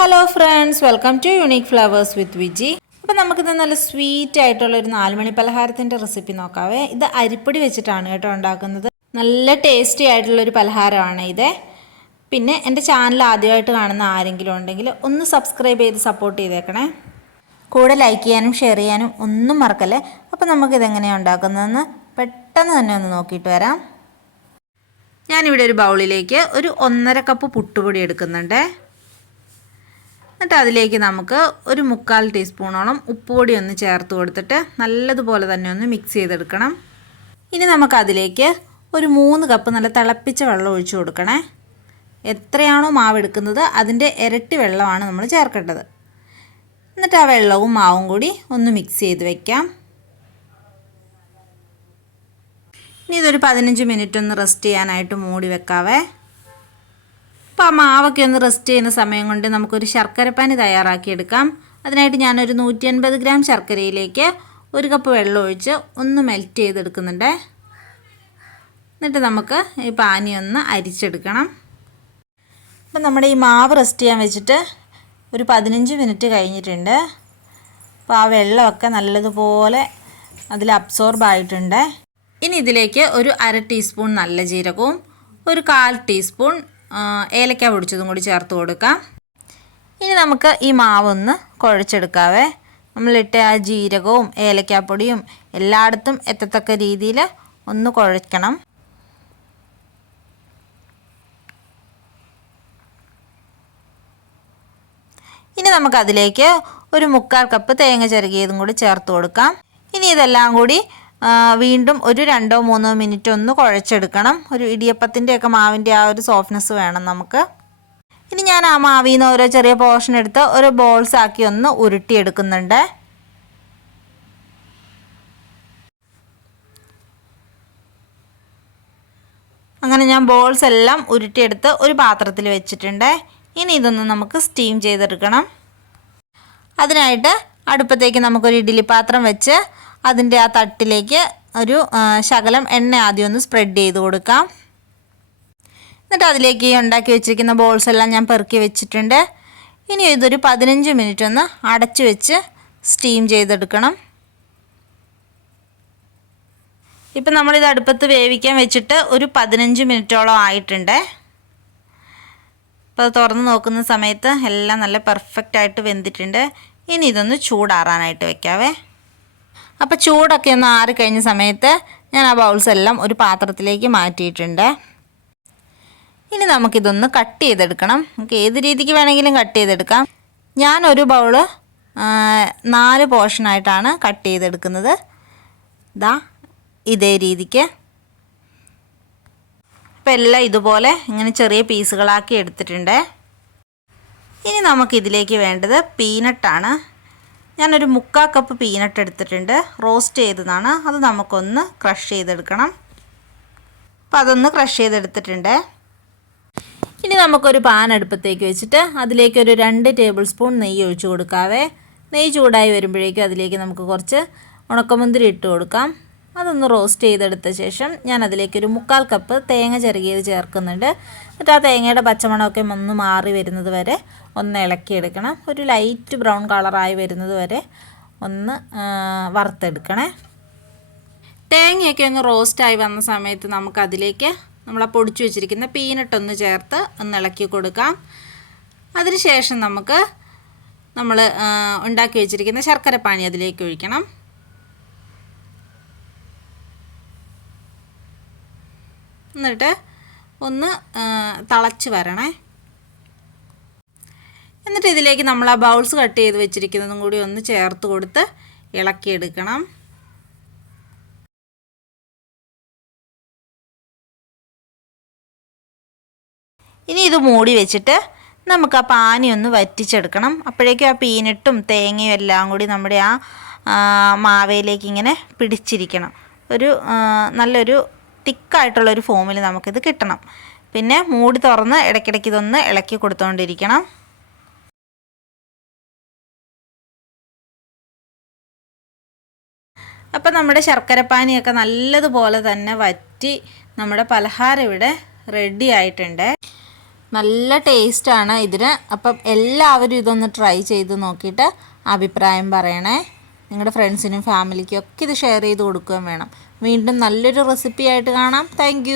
Hello friends, welcome to unique flowers with Viji. അപ്പോൾ നമുക്കിത് നല്ല സ്വീറ്റ് ആയിട്ടുള്ള ഒരു 4 മണി പലഹാരത്തിൻ്റെ റെസിപ്പി നോക്കാവേ. ഇത് അരിപ്പൊടി വെച്ചിട്ടാണ് കേട്ടോ ഉണ്ടാക്കുന്നത്. നല്ല ടേസ്റ്റി ആയിട്ടുള്ളൊരു പലഹാരമാണ് ഇത്. പിന്നെ എൻ്റെ ചാനൽ ആദ്യമായിട്ട് കാണുന്ന ആരെങ്കിലും ഉണ്ടെങ്കിൽ ഒന്ന് സബ്സ്ക്രൈബ് ചെയ്ത് സപ്പോർട്ട് ചെയ്തേക്കണേ. കൂടെ ലൈക്ക് ചെയ്യാനും ഷെയർ ചെയ്യാനും ഒന്നും മറക്കല്ലേ. അപ്പോൾ നമുക്കിതെങ്ങനെയാണ് ഉണ്ടാക്കുന്നതെന്ന് പെട്ടെന്ന് തന്നെ ഒന്ന് നോക്കിയിട്ട് വരാം. ഞാനിവിടെ ഒരു ബൗളിലേക്ക് ഒരു 1.5 കപ്പ് പുട്ടുപൊടി എടുക്കുന്നുണ്ട്. എന്നിട്ട് അതിലേക്ക് നമുക്ക് ഒരു 3/4 ടീസ്പൂണോളം ഉപ്പുപൊടി ഒന്ന് ചേർത്ത് കൊടുത്തിട്ട് നല്ലതുപോലെ തന്നെ ഒന്ന് മിക്സ് ചെയ്തെടുക്കണം. ഇനി നമുക്കതിലേക്ക് ഒരു 3 കപ്പ് നല്ല തിളപ്പിച്ച വെള്ളം ഒഴിച്ചു കൊടുക്കണേ. എത്രയാണോ മാവ് എടുക്കുന്നത് അതിൻ്റെ ഇരട്ടി വെള്ളമാണ് നമ്മൾ ചേർക്കേണ്ടത്. എന്നിട്ട് ആ വെള്ളവും മാവും കൂടി ഒന്ന് മിക്സ് ചെയ്ത് വയ്ക്കാം. ഇനി ഇതൊരു 15 മിനിറ്റ് ഒന്ന് റെസ്റ്റ് ചെയ്യാനായിട്ട് മൂടി വെക്കാവേ. അപ്പോൾ ആ മാവൊക്കെ ഒന്ന് റെസ്റ്റ് ചെയ്യുന്ന സമയം കൊണ്ട് നമുക്കൊരു ശർക്കരപ്പാനി തയ്യാറാക്കിയെടുക്കാം. അതിനായിട്ട് ഞാനൊരു 150 ഗ്രാം ശർക്കരയിലേക്ക് 1 കപ്പ് വെള്ളം ഒഴിച്ച് ഒന്ന് മെൽറ്റ് ചെയ്തെടുക്കുന്നുണ്ട്. എന്നിട്ട് നമുക്ക് ഈ പാനി ഒന്ന് അരിച്ചെടുക്കണം. അപ്പം നമ്മുടെ ഈ മാവ് റെസ്റ്റ് ചെയ്യാൻ വെച്ചിട്ട് ഒരു 15 മിനിറ്റ് കഴിഞ്ഞിട്ടുണ്ട്. അപ്പോൾ ആ വെള്ളമൊക്കെ നല്ലതുപോലെ അതിൽ അബ്സോർബ് ആയിട്ടുണ്ട്. ഇനി ഇതിലേക്ക് ഒരു 1/2 ടീസ്പൂൺ നല്ല ജീരകവും ഒരു 1/4 ടീസ്പൂൺ ഏലക്ക പൊടിച്ചതും കൂടി ചേർത്ത് കൊടുക്കാം. ഇനി നമുക്ക് ഈ മാവൊന്ന് കുഴച്ചെടുക്കാവേ. നമ്മളിട്ട ആ ജീരകവും ഏലക്കാപ്പൊടിയും എല്ലായിടത്തും എത്തത്തക്ക രീതിയിൽ ഒന്ന് കുഴയ്ക്കണം. ഇനി നമുക്കതിലേക്ക് ഒരു 3/4 കപ്പ് തേങ്ങ ചിരകിയതും കൂടി ചേർത്ത് കൊടുക്കാം. ഇനി ഇതെല്ലാം കൂടി വീണ്ടും ഒരു 2-3 മിനിറ്റ് ഒന്ന് കുഴച്ചെടുക്കണം. ഒരു ഇടിയപ്പത്തിൻ്റെയൊക്കെ മാവിൻ്റെ ആ ഒരു സോഫ്റ്റ്നെസ് വേണം നമുക്ക്. ഇനി ഞാൻ ആ മാവിൽ നിന്ന് ഓരോ ചെറിയ പോർഷൻ എടുത്ത് ഒരു ബോൾസ് ആക്കി ഒന്ന് ഉരുട്ടിയെടുക്കുന്നുണ്ട്. അങ്ങനെ ഞാൻ ബോൾസ് എല്ലാം ഉരുട്ടിയെടുത്ത് ഒരു പാത്രത്തിൽ വെച്ചിട്ടുണ്ട്. ഇനി ഇതൊന്ന് നമുക്ക് സ്റ്റീം ചെയ്തെടുക്കണം. അതിനായിട്ട് അടുപ്പത്തേക്ക് നമുക്കൊരു ഇഡ്ഡലി പാത്രം വെച്ച് അതിൻ്റെ ആ തട്ടിലേക്ക് ഒരു ശകലം എണ്ണ ആദ്യം ഒന്ന് സ്പ്രെഡ് ചെയ്ത് കൊടുക്കാം. എന്നിട്ട് അതിലേക്ക് ഉണ്ടാക്കി വെച്ചിരിക്കുന്ന ബോൾസ് എല്ലാം ഞാൻ പെറുക്കി വെച്ചിട്ടുണ്ട്. ഇനി ഇതൊരു 15 മിനിറ്റ് ഒന്ന് അടച്ചു വെച്ച് സ്റ്റീം ചെയ്തെടുക്കണം. ഇപ്പം നമ്മളിത് അടുപ്പത്ത് വേവിക്കാൻ വെച്ചിട്ട് ഒരു 15 മിനിറ്റോളം ആയിട്ടുണ്ട്. അപ്പോൾ അത് തുറന്ന് നോക്കുന്ന സമയത്ത് എല്ലാം നല്ല പെർഫെക്റ്റായിട്ട് വെന്തിട്ടുണ്ട്. ഇനി ഇതൊന്ന് ചൂടാറാനായിട്ട് വെക്കാവേ. അപ്പോൾ ചൂടൊക്കെ ഒന്ന് ആറിക്കഴിഞ്ഞ സമയത്ത് ഞാൻ ആ ബൗൾസ് എല്ലാം ഒരു പാത്രത്തിലേക്ക് മാറ്റിയിട്ടുണ്ട്. ഇനി നമുക്കിതൊന്ന് കട്ട് ചെയ്തെടുക്കണം. നമുക്ക് ഏത് രീതിക്ക് വേണമെങ്കിലും കട്ട് ചെയ്തെടുക്കാം. ഞാനൊരു ബൗള് 4 പോർഷനായിട്ടാണ് കട്ട് ചെയ്തെടുക്കുന്നത്. ഇതേ രീതിക്ക്. അപ്പോൾ എല്ലാം ഇതുപോലെ ഇങ്ങനെ ചെറിയ പീസുകളാക്കി എടുത്തിട്ടുണ്ട്. ഇനി നമുക്കിതിലേക്ക് വേണ്ടത് പീനട്ടാണ്. ഞാനൊരു 3/4 കപ്പ് പീനട്ട് എടുത്തിട്ടുണ്ട്. റോസ്റ്റ് ചെയ്തതാണ്. അത് നമുക്കൊന്ന് ക്രഷ് ചെയ്തെടുക്കണം. അപ്പോൾ അതൊന്ന് ക്രഷ് ചെയ്തെടുത്തിട്ടുണ്ട്. ഇനി നമുക്കൊരു പാൻ അടുപ്പത്തേക്ക് വെച്ചിട്ട് അതിലേക്കൊരു 2 ടേബിൾ സ്പൂൺ നെയ്യ് ഒഴിച്ച് കൊടുക്കാവേ. നെയ്യ് ചൂടായി വരുമ്പോഴേക്കും അതിലേക്ക് നമുക്ക് കുറച്ച് ഉണക്കമുന്തിരി ഇട്ട് കൊടുക്കാം. അതൊന്ന് റോസ്റ്റ് ചെയ്തെടുത്ത ശേഷം ഞാൻ അതിലേക്കൊരു 3/4 കപ്പ് തേങ്ങ ചിരകിയത് ചേർക്കുന്നുണ്ട്. എന്നിട്ട് ആ തേങ്ങയുടെ പച്ചമണമൊക്കെ ഒന്ന് മാറി വരുന്നത് വരെ ഒന്ന് ഇളക്കിയെടുക്കണം. ഒരു ലൈറ്റ് ബ്രൗൺ കളറായി വരുന്നത് വരെ ഒന്ന് വറുത്തെടുക്കണേ. തേങ്ങയൊക്കെ ഒന്ന് റോസ്റ്റായി വന്ന സമയത്ത് നമുക്കതിലേക്ക് നമ്മൾ പൊടിച്ചു വെച്ചിരിക്കുന്ന പീനട്ടൊന്ന് ചേർത്ത് ഒന്ന് ഇളക്കി കൊടുക്കാം. അതിനുശേഷം നമുക്ക് നമ്മൾ ഉണ്ടാക്കി വെച്ചിരിക്കുന്ന ശർക്കരപ്പാനി അതിലേക്ക് ഒഴിക്കണം. എന്നിട്ട് ഒന്ന് തിളച്ച് വരണേ. എന്നിട്ട് ഇതിലേക്ക് നമ്മൾ ആ ബൗൾസ് കട്ട് ചെയ്ത് വെച്ചിരിക്കുന്നതും കൂടി ഒന്ന് ചേർത്ത് കൊടുത്ത് ഇളക്കിയെടുക്കണം. ഇനി ഇത് മൂടി വെച്ചിട്ട് നമുക്ക് ആ പാനി ഒന്ന് വറ്റിച്ചെടുക്കണം. അപ്പോഴേക്കും ആ പീനട്ടും തേങ്ങയും എല്ലാം കൂടി നമ്മുടെ ആ മാവയിലേക്ക് ഇങ്ങനെ പിടിച്ചിരിക്കണം. ഒരു നല്ലൊരു തിക്കായിട്ടുള്ളൊരു ഫോമിൽ നമുക്കിത് കിട്ടണം. പിന്നെ മൂടി തുറന്ന് ഇടയ്ക്കിടയ്ക്ക് ഇതൊന്ന് ഇളക്കി കൊടുത്തുകൊണ്ടിരിക്കണം. അപ്പോൾ നമ്മുടെ ശർക്കരപ്പാനിയൊക്കെ നല്ലതുപോലെ തന്നെ വറ്റി നമ്മുടെ പലഹാരം ഇവിടെ റെഡി ആയിട്ടുണ്ട്. നല്ല ടേസ്റ്റാണ് ഇതിന്. അപ്പം എല്ലാവരും ഇതൊന്ന് ട്രൈ ചെയ്ത് നോക്കിയിട്ട് അഭിപ്രായം പറയണേ. നിങ്ങളുടെ ഫ്രണ്ട്സിനും ഫാമിലിക്കും ഒക്കെ ഇത് ഷെയർ ചെയ്ത് കൊടുക്കുകയും വേണം. വീണ്ടും നല്ലൊരു റെസിപ്പി ആയിട്ട് കാണാം. താങ്ക്